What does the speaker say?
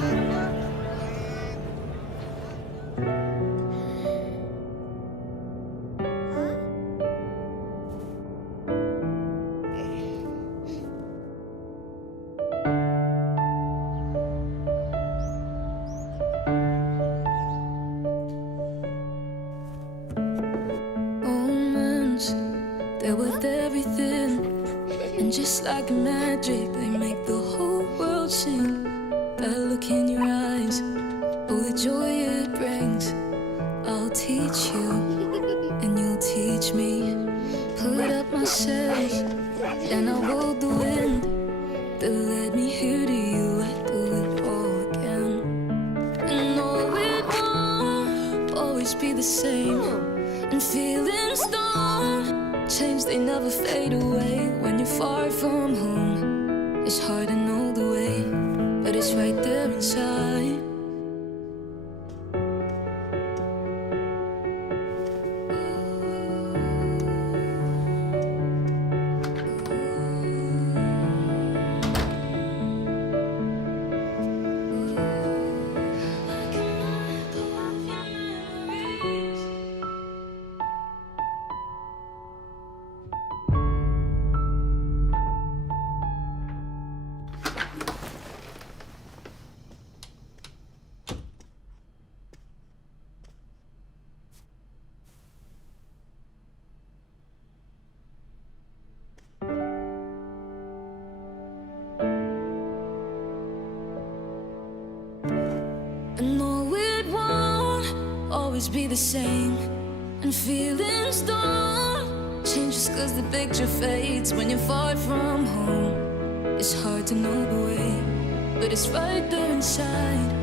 Omens, they're worth everything, and just like magic, they make the whole world sing. That look in your eyes, oh, the joy it brings. I'll teach you, and you'll teach me. Put up my sails, and I'll hold the wind. That led me here to you, I do it all again. And no, it won't always be the same. And feelings don't change, they never fade away. When you're far from home, it's hard to know the way, but it's right there inside. And no, it won't always be the same. And feelings don't change just cause the picture fades. When you're far from home, it's hard to know the way, but it's right there inside.